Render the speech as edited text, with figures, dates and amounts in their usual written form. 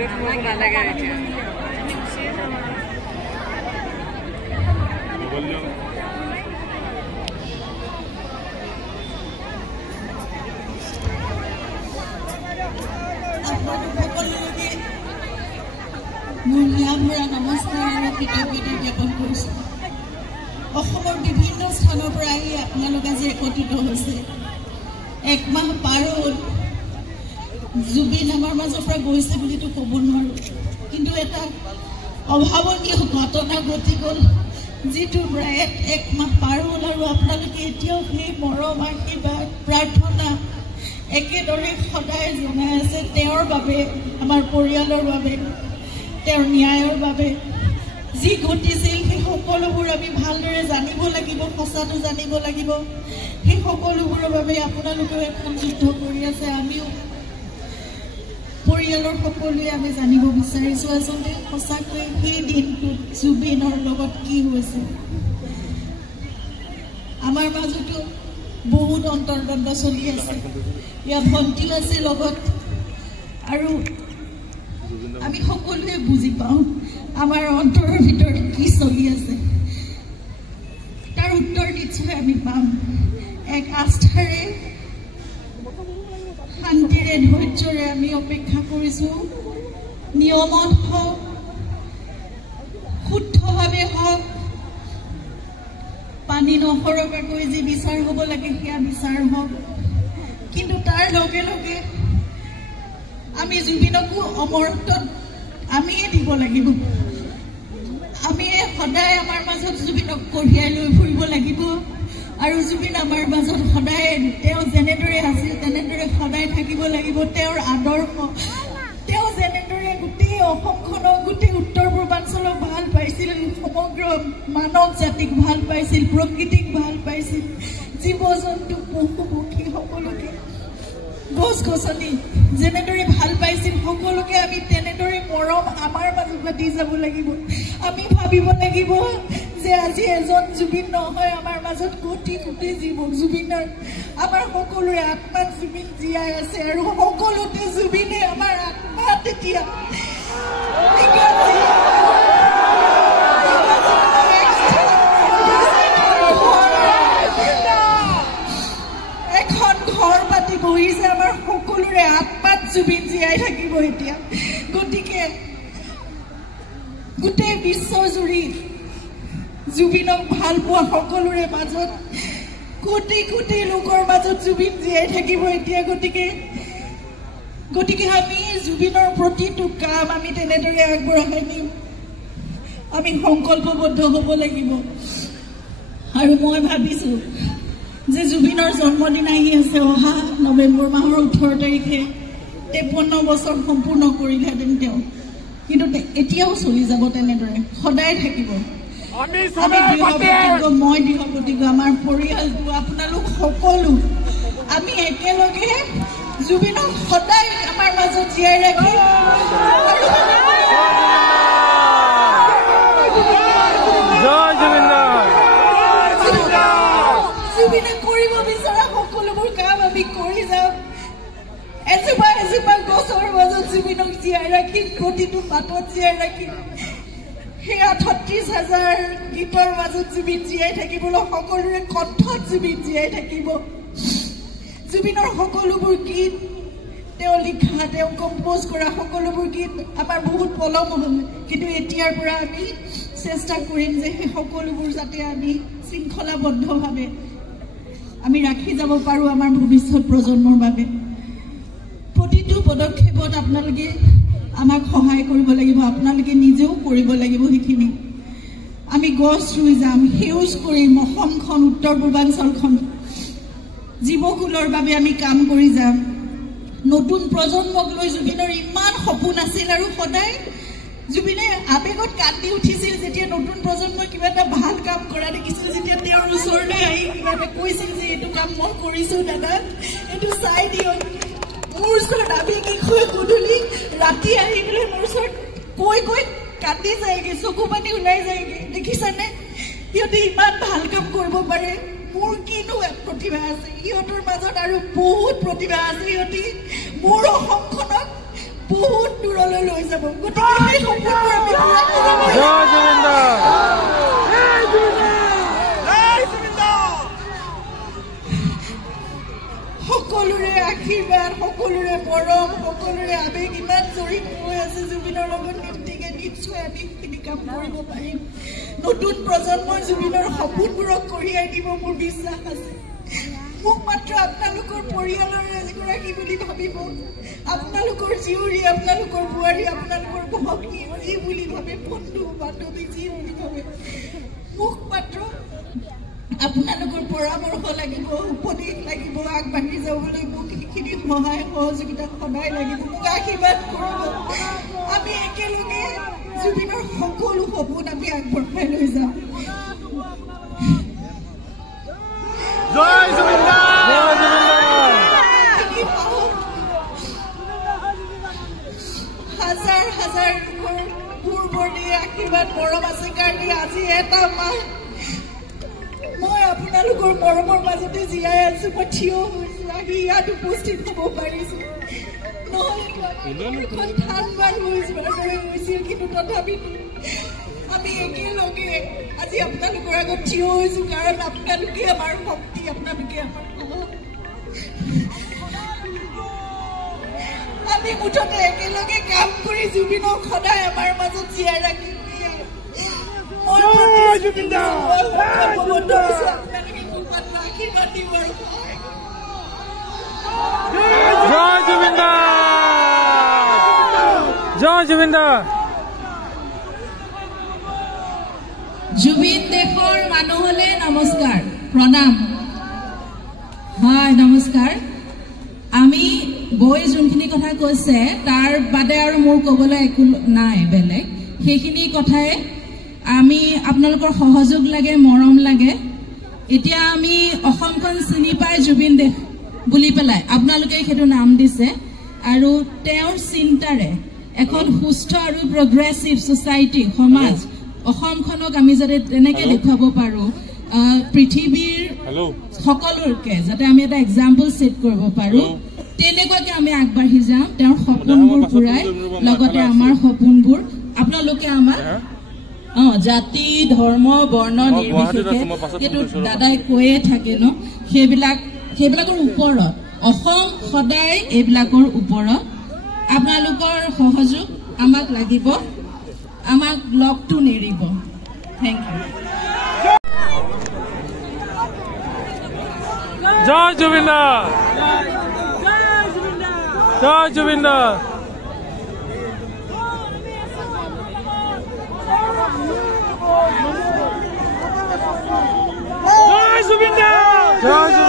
নমস্কাৰ আৰু কৃতজ্ঞতা জ্ঞাপন কৰিছোঁ। অসমৰ বিভিন্ন স্থানৰ পৰা আহি আপোনালোক আজি একত্ৰিত হৈছে। একমাহ পাৰ হ'ল, জুবিন আমাৰ মাজৰ পৰা গৈছে বুলিতো ক'ব নোৱাৰোঁ, কিন্তু এটা অভাৱনীয় ঘটনা ঘটি গ'ল, যিটোৰ পৰা একমাহ পাৰ হ'ল আৰু আপোনালোকে এতিয়াও সেই মৰম আশীৰ্বাদ প্ৰাৰ্থনা একেদৰে সদায় জনাই আছে তেওঁৰ বাবে, আমাৰ পৰিয়ালৰ বাবে, তেওঁৰ ন্যায়ৰ বাবে। যি ঘটিছিল সেই সকলোবোৰ আমি ভালদৰে জানিব লাগিব, সঁচাটো জানিব লাগিব। সেই সকলোবোৰৰ বাবে আপোনালোকেও এখন যুদ্ধ কৰি আছে, আমিও পৰিয়ালৰ সকলোৱে আমি জানিব বিচাৰিছোঁ আচলতে সঁচাকৈ সেই দিনটোত জুবিনৰ লগত কি হৈছে। আমাৰ মাজতো বহুত অন্তৰ্দ্বন্দ্ব চলি আছে, ইয়াত ভণ্টিও আছে লগত, আৰু আমি সকলোৱে বুজি পাওঁ আমাৰ অন্তৰৰ ভিতৰত কি চলি আছে। তাৰ উত্তৰ নিশ্চয় আমি পাম। এক আস্থাৰে, শান্তিৰে, ধৈৰ্যৰে আমি অপেক্ষা কৰিছোঁ। নিয়মত হওক, শুদ্ধভাৱে হওক, পানী নসৰকাকৈ যি বিচাৰ হ'ব লাগে সেয়া বিচাৰ হওক, কিন্তু তাৰ লগে লগে আমি জুবিনকো অমৰত্বত আমিয়ে দিব লাগিব। আমি সদায় আমাৰ মাজত জুবিনক কঢ়িয়াই লৈ ফুৰিব লাগিব, আৰু জুবিন আমাৰ মাজত সদায় তেওঁ যেনেদৰে আছিল তেনেদৰে সদায় থাকিব লাগিব। তেওঁৰ আদৰ্শ, তেওঁ যেনেদৰে গোটেই অসমখনক, গোটেই উত্তৰ পূৰ্বাঞ্চলক ভাল পাইছিল, সমগ্ৰ মানৱ জাতিক ভাল পাইছিল, প্ৰকৃতিক ভাল পাইছিল, জীৱ জন্তু পশু পক্ষী সকলোকে, গছ গছনি যেনেদৰে ভাল পাইছিল, সকলোকে আমি তেনেদৰে মৰম আমাৰ মাজত দি যাব লাগিব। আমি ভাবিব লাগিব যে আজি এজন জুবিন নহয়, আমাৰ মাজত কোটি কোটি জীৱক জুবিনৰ, আমাৰ সকলোৰে আত্মাত জুবিন জীয়াই আছে, আৰু সকলোতে জুবিনে আমাৰ আত্মা। তেতিয়া এখন ঘৰ পাতি বহিছে, আমাৰ সকলোৰে আত্মাত জুবিন জীয়াই থাকিব এতিয়া। গতিকে গোটেই বিশ্বজুৰি জুবিনক ভাল পোৱা সকলোৰে মাজত, কোটি কোটি লোকৰ মাজত জুবিন জীয়াই থাকিব এতিয়া। গতিকে আমি জুবিনৰ প্ৰতিটো কাম আমি তেনেদৰে আগবঢ়াই নিম। আমি সংকল্পবদ্ধ হ'ব লাগিব। আৰু মই ভাবিছোঁ যে জুবিনৰ জন্মদিন আহি আছে, অহা নৱেম্বৰ মাহৰ 18 তাৰিখে 53 বছৰ সম্পূৰ্ণ কৰিলেহেঁতেন তেওঁ, কিন্তু এতিয়াও চলি যাব তেনেদৰে, সদায় থাকিব। আমি দৃঢ়প্ৰতিজ্ঞ, মই দৃঢ়প্ৰতিজ্ঞ, আমাৰ পৰিয়ালটো, আপোনালোক সকলো, আমি একেলগে জুবিনক সদায় আমাৰ মাজত জীয়াই ৰাখিম। জুবিনে কৰিব বিচৰা সকলোবোৰ কাম আমি কৰি যাম। এজোপা এজোপা গছৰ মাজত জুবিনক জীয়াই ৰাখিম, প্ৰতিটো পাতত জীয়াই ৰাখিম। সেয়া ৩৬,০০০ গীতৰ মাজত জুবিন জীয়াই থাকিবলৈ, সকলোৰে কণ্ঠত জুবিন জীয়াই থাকিব। জুবিনৰ সকলোবোৰ গীত তেওঁ লিখা, তেওঁ কম্প'জ কৰা সকলোবোৰ গীত আমাৰ বহুত পলম হ'ল, কিন্তু এতিয়াৰ পৰা আমি চেষ্টা কৰিম যে সেই সকলোবোৰ যাতে আমি শৃংখলাবদ্ধভাৱে আমি ৰাখি যাব পাৰোঁ আমাৰ ভৱিষ্যত প্ৰজন্মৰ বাবে। প্ৰতিটো পদক্ষেপত আপোনালোকে আমাক সহায় কৰিব লাগিব, আপোনালোকে নিজেও কৰিব লাগিব সেইখিনি। আমি গছ ৰুই যাম, সেউজ কৰিম অসমখন, উত্তৰ পূৰ্বাঞ্চলখন, জীৱকুলৰ বাবে আমি কাম কৰি যাম। নতুন প্ৰজন্মক লৈ জুবিনৰ ইমান সপোন আছিল, আৰু সদায় জুবিনে আবেগত কান্দি উঠিছিল যেতিয়া নতুন প্ৰজন্মই কিবা এটা ভাল কাম কৰা দেখিছিল, যেতিয়া তেওঁৰ ওচৰলৈ আহি কিবা এটা কৈছিল যে এইটো কাম মই কৰিছোঁ দাদা, এইটো চাই দিয়ক। মোৰ ওচৰত আবেগিক হৈ গধূলি ৰাতি আহি পেলাই মোৰ ওচৰত কৈ কান্দি যায়গৈ, চকু পানী ওলাই যায়গৈ। দেখিছানে, সিহঁতে ইমান ভাল কাম কৰিব পাৰে, মোৰ কিনো প্ৰতিভা আছে, সিহঁতৰ মাজত আৰু বহুত প্ৰতিভা আছে। সিহঁতে মোৰ অসমখনক বহুত দূৰ দূৰলৈ লৈ যাব গতিকে সেই সপোনবোৰ আমি পূৰা কৰিব লাগিব জয় জুবিন দা সকলোৰে আশীৰ্বাদ সকলোৰে মৰম সকলোৰে আবেগ ইমান জড়িত হৈ আছে জুবিনৰ লগত গতিকে নিশ্চয় আমি সেইখিনি কাম কৰিব পাৰিম নতুন প্ৰজন্মই জুবিনৰ সপোনবোৰক কঢ়িয়াই দিব মোৰ বিশ্বাস আছে মোক মাত্ৰ আপোনালোকৰ পৰিয়ালৰ এগৰাকী বুলি ভাবিব আপোনালোকৰ জীয়ৰী আপোনালোকৰ বোৱাৰী আপোনালোকৰ ভগ্নী যি বুলি ভাবে বন্ধু বান্ধৱী যি বুলি ভাবে মোক মাত্ৰ আপোনালোকৰ পৰামৰ্শ লাগিব উপদেশ লাগিব আগবাঢ়ি যাবলৈ মোক সেইখিনি সহায় সহযোগিতা সদায় লাগিব মোক আশীৰ্বাদ কৰিব আমি একেলগে জুবিনৰ সকলো সপোন আমি আগবঢ়াই লৈ যাম জয় জুবিন দা জয় জুবিন দা হাজাৰ হাজাৰ পূৰ্বৰ দিয়ে আশীৰ্বাদ মৰম আছে কাৰণে আজি এটা মাহ মই আপোনালোকৰ মৰমৰ মাজতে জীয়াই আছো মই থিয় হৈছো আহি ইয়াত উপস্থিত হ'ব পাৰিছো নহ'লে ঠাণ্ডাৰ হৈ যোৱাৰ দৰে হৈছিল কিন্তু তথাপিতো আমি একেলগে আজি আপোনালোকৰ আগত থিয় হৈছো কাৰণ আপোনালোকে আমাৰ শক্তি আপোনালোকে আমাৰ আমি মুঠতে একেলগে কাম কৰি জুবিনক সদায় আমাৰ মাজত জীয়াই ৰাখিম জুবিন দা জয় জুবিন দা জয় জুবিন দা জুবিন দেশৰ মানুহলে নমস্কাৰ প্ৰণাম হয় নমস্কাৰ আমি বৈ যোনখিনি কথা কৈছে তাৰ বাদে আৰু মোৰ ক'বলৈ একো নাই বেলেগ সেইখিনি কথাই আমি আপোনালোকৰ সহযোগ লাগে মৰম লাগে এতিয়া আমি অসমখন চিনি পাই জুবিন দেশ বুলি পেলাই আপোনালোকে সেইটো নাম দিছে আৰু তেওঁৰ চিন্তাৰে এখন সুস্থ আৰু প্ৰগ্ৰেছিভ সোসাইটি সমাজ অসমখনক আমি যাতে তেনেকৈ দেখুৱাব পাৰোঁ পৃথিৱীৰ সকলোকে যাতে আমি এটা এক্সাম্পল ছেট কৰিব পাৰোঁ তেনেকুৱাকৈ আমি আগবাঢ়ি যাম তেওঁৰ সপোনবোৰ পূৰাই লগতে আমাৰ সপোনবোৰ আপোনালোকে আমাক জাতি ধৰ্ম বৰ্ণ নিৰ্বিশেষে সেইটো দাদাই কৈয়ে থাকে ন সেইবিলাকৰ ওপৰত অসম সদায় এইবিলাকৰ ওপৰত আপোনালোকৰ সহযোগ আমাক লাগিব আমাক লগটো নেৰিব থেংক ইউ জয় জুবিন দা জয় জুবিন দা জয় জুবিন দা জয়